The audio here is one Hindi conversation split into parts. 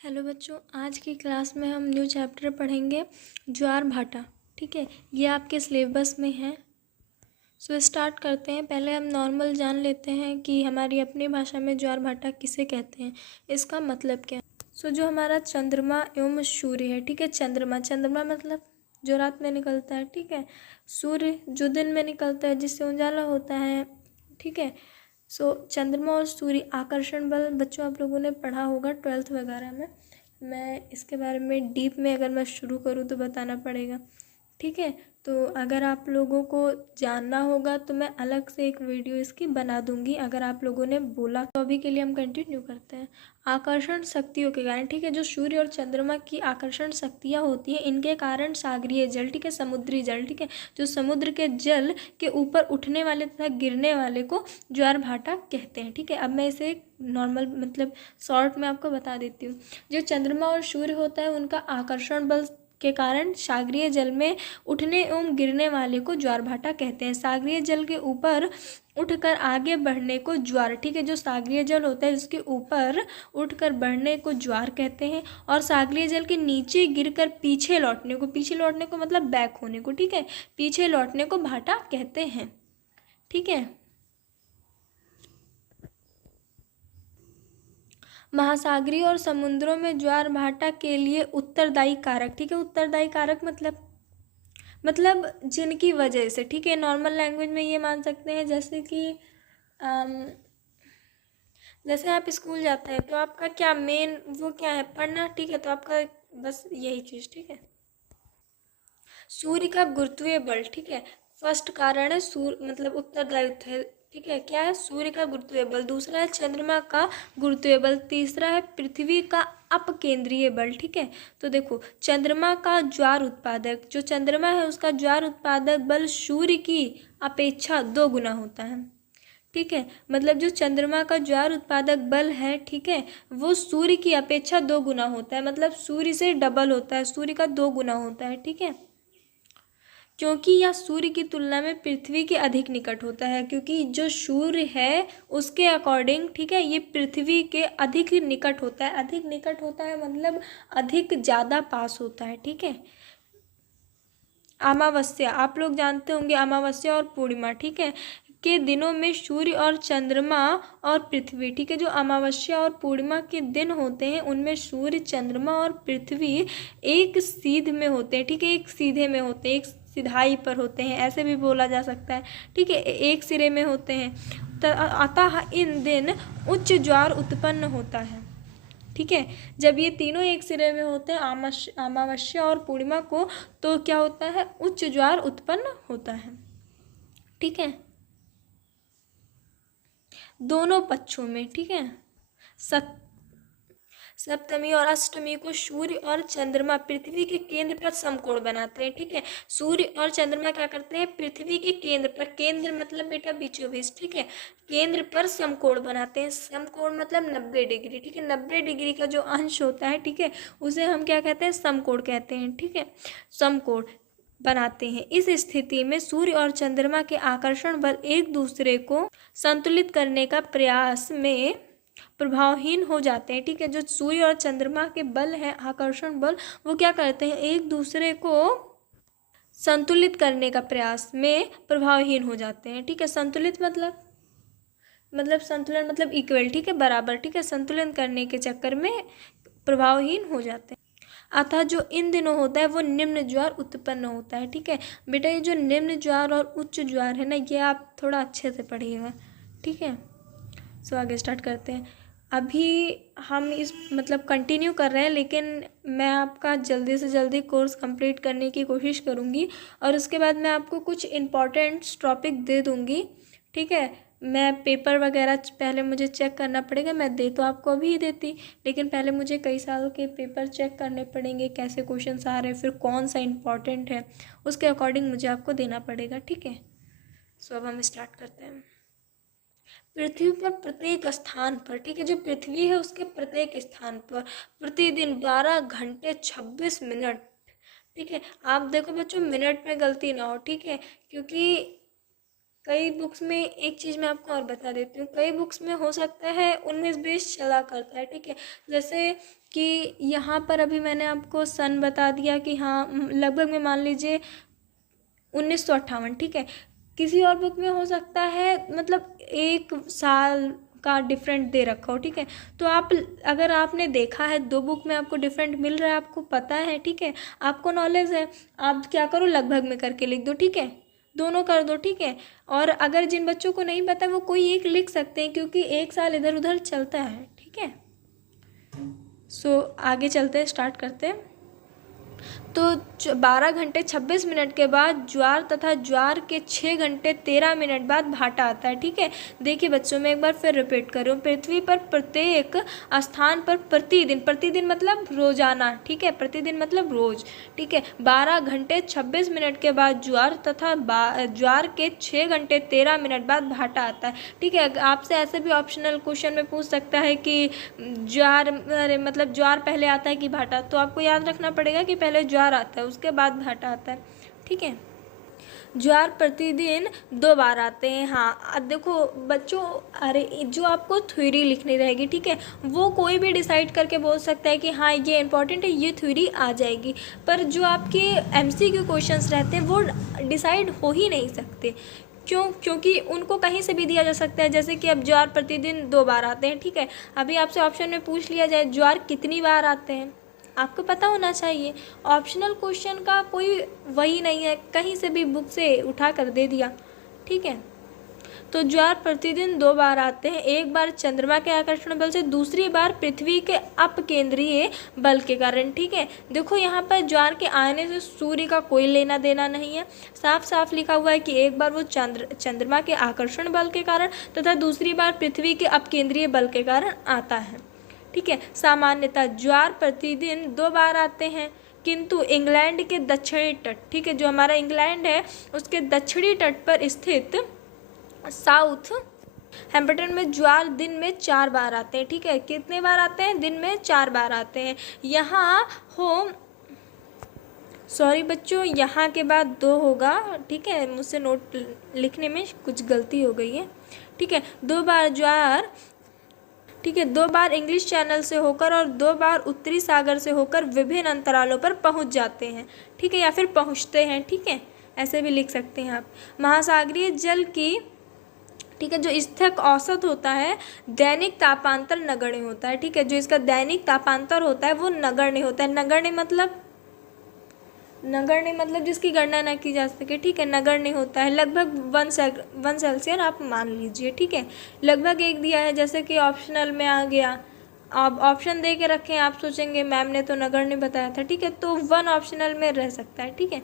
हेलो बच्चों, आज की क्लास में हम न्यू चैप्टर पढ़ेंगे ज्वार भाटा। ठीक है, ये आपके सिलेबस में है। सो स्टार्ट करते हैं। पहले हम नॉर्मल जान लेते हैं कि हमारी अपनी भाषा में ज्वार भाटा किसे कहते हैं, इसका मतलब क्या है। सो जो हमारा चंद्रमा एवं सूर्य है, ठीक है, चंद्रमा चंद्रमा मतलब जो रात में निकलता है, ठीक है। सूर्य जो दिन में निकलता है, जिससे उजाला होता है, ठीक है। सो चंद्रमा और सूर्य आकर्षण बल बच्चों आप लोगों ने पढ़ा होगा 12th वगैरह में। मैं इसके बारे में डीप में अगर मैं शुरू करूँ तो बताना पड़ेगा, ठीक है। तो अगर आप लोगों को जानना होगा तो मैं अलग से एक वीडियो इसकी बना दूंगी, अगर आप लोगों ने बोला तो। अभी के लिए हम कंटिन्यू करते हैं। आकर्षण शक्तियों के कारण, ठीक है, जो सूर्य और चंद्रमा की आकर्षण शक्तियाँ होती हैं, इनके कारण सागरीय जल, ठीक है, समुद्री जल, ठीक है, जो समुद्र के जल के ऊपर उठने वाले तथा गिरने वाले को ज्वार भाटा कहते हैं, ठीक है। अब मैं इसे नॉर्मल मतलब शॉर्ट में आपको बता देती हूँ। जो चंद्रमा और सूर्य होता है, उनका आकर्षण बल के कारण सागरीय जल में उठने एवं गिरने वाले को ज्वार भाटा कहते हैं। सागरीय जल के ऊपर उठकर आगे बढ़ने को ज्वार, ठीक है, जो सागरीय जल होता है उसके ऊपर उठकर बढ़ने को ज्वार कहते हैं। और सागरीय जल के नीचे गिरकर पीछे लौटने को मतलब बैक होने को, ठीक है, पीछे लौटने को भाटा कहते हैं, ठीक है। महासागरीय और समुद्रों में ज्वार भाटा के लिए उत्तरदायी कारक, ठीक है, उत्तरदायी कारक मतलब जिनकी वजह से, ठीक है, नॉर्मल लैंग्वेज में ये मान सकते हैं जैसे कि जैसे आप स्कूल जाते हैं तो आपका क्या मेन वो क्या है, पढ़ना, ठीक है, तो आपका बस यही चीज़, ठीक है। सूर्य का गुरुत्वीय बल, ठीक है, फर्स्ट कारण है सूर्य मतलब उत्तरदायित्व है, ठीक है, क्या है, सूर्य का गुरुत्वीय बल। दूसरा है चंद्रमा का गुरुत्वीय बल। तीसरा है पृथ्वी का अपकेंद्रीय बल, ठीक है। तो देखो, चंद्रमा का ज्वार उत्पादक, जो चंद्रमा है उसका ज्वार उत्पादक बल सूर्य की अपेक्षा 2 गुना होता है, ठीक है। मतलब जो चंद्रमा का ज्वार उत्पादक बल है, ठीक है, वो सूर्य की अपेक्षा 2 गुना होता है, मतलब सूर्य से डबल होता है, सूर्य का 2 गुना होता है, ठीक है। क्योंकि यह सूर्य की तुलना में पृथ्वी के अधिक निकट होता है, क्योंकि जो सूर्य है उसके अकॉर्डिंग, ठीक है, ये पृथ्वी के अधिक निकट होता है। अधिक निकट होता है मतलब अधिक ज़्यादा पास होता है, ठीक है। अमावस्या, आप लोग जानते होंगे अमावस्या और पूर्णिमा, ठीक है, के दिनों में सूर्य और चंद्रमा और पृथ्वी, ठीक है, जो अमावस्या और पूर्णिमा के दिन होते हैं उनमें सूर्य, चंद्रमा और पृथ्वी एक सीध में होते हैं, ठीक है, एक सीधे में होते हैं, एक सिधाई पर होते हैं, ऐसे भी बोला जा सकता है, ठीक है, एक सिरे में होते हैं। अतः इन दिन उच्च ज्वार उत्पन्न होता है, ठीक है। जब ये तीनों एक सिरे में होते हैं, अमावस्या और पूर्णिमा को, तो क्या होता है, उच्च ज्वार उत्पन्न होता है, ठीक है, दोनों पक्षों में, ठीक है। सप्तमी और अष्टमी को सूर्य और चंद्रमा पृथ्वी के केंद्र पर समकोण बनाते हैं, ठीक है। सूर्य और चंद्रमा क्या करते हैं, पृथ्वी के केंद्र पर, केंद्र मतलब बेटा बीचों बीच, ठीक है, केंद्र पर समकोण बनाते हैं। समकोण मतलब 90 डिग्री, ठीक है, 90 डिग्री का जो अंश होता है, ठीक है, उसे हम क्या कहते हैं, समकोण कहते हैं, ठीक है, समकोण बनाते हैं। इस स्थिति में सूर्य और चंद्रमा के आकर्षण बल एक दूसरे को संतुलित करने का प्रयास में प्रभावहीन हो जाते हैं, ठीक है। जो सूर्य और चंद्रमा के बल है, आकर्षण बल, वो क्या करते हैं, एक दूसरे को संतुलित करने का प्रयास में प्रभावहीन हो जाते हैं, ठीक है। संतुलित मतलब संतुलन मतलब इक्वल, ठीक है, बराबर, ठीक है, संतुलन करने के चक्कर में प्रभावहीन हो जाते हैं। अतः जो इन दिनों होता है वो निम्न ज्वार उत्पन्न होता है, ठीक है। बेटा ये जो निम्न ज्वार और उच्च ज्वार है ना, ये आप थोड़ा अच्छे से पढ़िएगा, ठीक है। सो आगे स्टार्ट करते हैं। अभी हम इस मतलब कंटिन्यू कर रहे हैं, लेकिन मैं आपका जल्दी से जल्दी कोर्स कंप्लीट करने की कोशिश करूँगी, और उसके बाद मैं आपको कुछ इम्पॉर्टेंट टॉपिक दे दूँगी, ठीक है। मैं पेपर वगैरह पहले मुझे चेक करना पड़ेगा, मैं दे तो आपको अभी ही देती, लेकिन पहले मुझे कई सालों के पेपर चेक करने पड़ेंगे, कैसे क्वेश्चंस आ रहे हैं, फिर कौन सा इम्पॉर्टेंट है, उसके अकॉर्डिंग मुझे आपको देना पड़ेगा, ठीक है। सो अब हम स्टार्ट करते हैं। पृथ्वी पर प्रत्येक स्थान पर, ठीक है, जो पृथ्वी है उसके प्रत्येक स्थान पर प्रतिदिन 12 घंटे 26 मिनट, ठीक है। आप देखो बच्चों, मिनट में गलती ना हो, ठीक है, क्योंकि कई बुक्स में एक चीज़ मैं आपको और बता देती हूँ, कई बुक्स में हो सकता है 19-20 चला करता है, ठीक है। जैसे कि यहाँ पर अभी मैंने आपको सन बता दिया कि हाँ लगभग में मान लीजिए 1958, ठीक है। किसी और बुक में हो सकता है मतलब 1 साल का डिफरेंट दे रखा हो, ठीक है। तो आप अगर आपने देखा है 2 बुक में आपको डिफरेंट मिल रहा है, आपको पता है, ठीक है, आपको नॉलेज है, आप क्या करो लगभग में करके लिख दो, ठीक है, दोनों कर दो, ठीक है। और अगर जिन बच्चों को नहीं पता वो कोई एक लिख सकते हैं, क्योंकि 1 साल इधर उधर चलता है, ठीक है। सो आगे चलते हैं, स्टार्ट करते हैं। तो 12 घंटे 26 मिनट के बाद ज्वार तथा ज्वार के 6 घंटे 13 मिनट बाद भाटा आता है, ठीक है। देखिए बच्चों, मैं एक बार फिर रिपीट कर रही हूँ। पृथ्वी पर प्रत्येक स्थान पर प्रतिदिन, प्रतिदिन मतलब रोजाना, ठीक है, प्रतिदिन मतलब रोज, ठीक है, 12 घंटे 26 मिनट के बाद ज्वार तथा ज्वार के 6 घंटे 13 मिनट बाद भाटा आता है, ठीक है। आपसे ऐसे भी ऑप्शनल क्वेश्चन में पूछ सकता है कि ज्वार मतलब ज्वार पहले आता है कि भाटा, तो आपको याद रखना पड़ेगा कि पहले ज्वार आता है उसके बाद भाटा आता है, ठीक है। ज्वार प्रतिदिन 2 बार आते हैं। हाँ अब देखो बच्चों, अरे जो आपको थ्योरी लिखनी रहेगी, ठीक है, वो कोई भी डिसाइड करके बोल सकता है कि हाँ ये इंपॉर्टेंट है, ये थ्योरी आ जाएगी, पर जो आपके MCQ क्वेश्चंस रहते हैं वो डिसाइड हो ही नहीं सकते। क्यों? क्योंकि उनको कहीं से भी दिया जा सकता है। जैसे कि अब ज्वार प्रतिदिन 2 बार आते हैं, ठीक है, अभी आपसे ऑप्शन में पूछ लिया जाए ज्वार कितनी बार आते हैं, आपको पता होना चाहिए। ऑप्शनल क्वेश्चन का कोई वही नहीं है, कहीं से भी बुक से उठा कर दे दिया, ठीक है। तो ज्वार प्रतिदिन 2 बार आते हैं, एक बार चंद्रमा के आकर्षण बल से, दूसरी बार पृथ्वी के अपकेंद्रीय बल के कारण, ठीक है। देखो यहाँ पर ज्वार के आने से सूर्य का कोई लेना देना नहीं है, साफ साफ लिखा हुआ है कि एक बार वो चंद्रमा के आकर्षण बल के कारण तथा दूसरी बार पृथ्वी के अपकेंद्रीय बल के कारण आता है, ठीक है। सामान्यतः ज्वार प्रतिदिन 2 बार आते हैं, किंतु इंग्लैंड के दक्षिणी तट, ठीक है, जो हमारा इंग्लैंड है उसके दक्षिणी तट पर स्थित साउथ हैम्पटन में ज्वार दिन में 4 बार आते हैं, ठीक है। कितने बार आते हैं? दिन में 4 बार आते हैं। यहाँ हो सॉरी बच्चों, यहाँ के बाद 2 होगा, ठीक है, मुझसे नोट लिखने में कुछ गलती हो गई है, ठीक है। 2 बार ज्वार, ठीक है, 2 बार इंग्लिश चैनल से होकर और 2 बार उत्तरी सागर से होकर विभिन्न अंतरालों पर पहुंच जाते हैं, ठीक है, या फिर पहुंचते हैं, ठीक है, ऐसे भी लिख सकते हैं आप। महासागरीय जल की, ठीक है, जो स्थैतिक औसत होता है दैनिक तापांतर नगण्य होता है, ठीक है, जो इसका दैनिक तापांतर होता है वो नगण्य होता है। नगण्य मतलब जिसकी गणना ना की जा सके, ठीक है, नगण्य होता है। लगभग 1 सेल्सियस आप मान लीजिए, ठीक है, लगभग 1 दिया है, जैसे कि ऑप्शनल में आ गया। आप ऑप्शन दे के रखें, आप सोचेंगे मैम ने तो नगण्य बताया था, ठीक है, तो 1 ऑप्शनल में रह सकता है, ठीक है।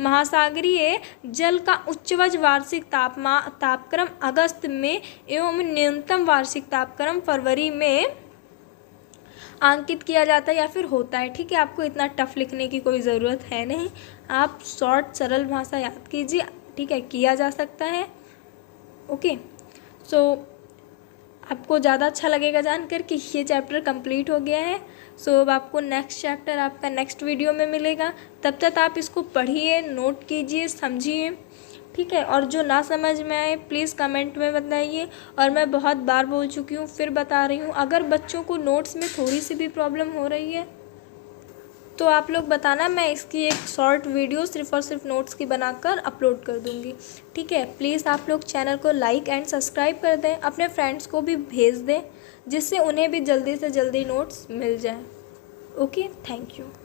महासागरीय जल का उच्चवज वार्षिक तापक्रम अगस्त में एवं न्यूनतम वार्षिक तापक्रम फरवरी में अंकित किया जाता है या फिर होता है, ठीक है। आपको इतना टफ लिखने की कोई ज़रूरत है नहीं, आप शॉर्ट सरल भाषा याद कीजिए, ठीक है, किया जा सकता है, ओके। सो आपको ज़्यादा अच्छा लगेगा जानकर कि ये चैप्टर कंप्लीट हो गया है। सो अब आपको नेक्स्ट चैप्टर आपका नेक्स्ट वीडियो में मिलेगा, तब तक आप इसको पढ़िए, नोट कीजिए, समझिए, ठीक है। और जो ना समझ में आए प्लीज़ कमेंट में बताइए। और मैं बहुत बार बोल चुकी हूँ, फिर बता रही हूँ, अगर बच्चों को नोट्स में थोड़ी सी भी प्रॉब्लम हो रही है तो आप लोग बताना, मैं इसकी एक शॉर्ट वीडियो सिर्फ और सिर्फ नोट्स की बनाकर अपलोड कर दूँगी, ठीक है। प्लीज़ आप लोग चैनल को लाइक एंड सब्सक्राइब कर दें, अपने फ्रेंड्स को भी भेज दें, जिससे उन्हें भी जल्दी से जल्दी नोट्स मिल जाए, ओके। Thank you.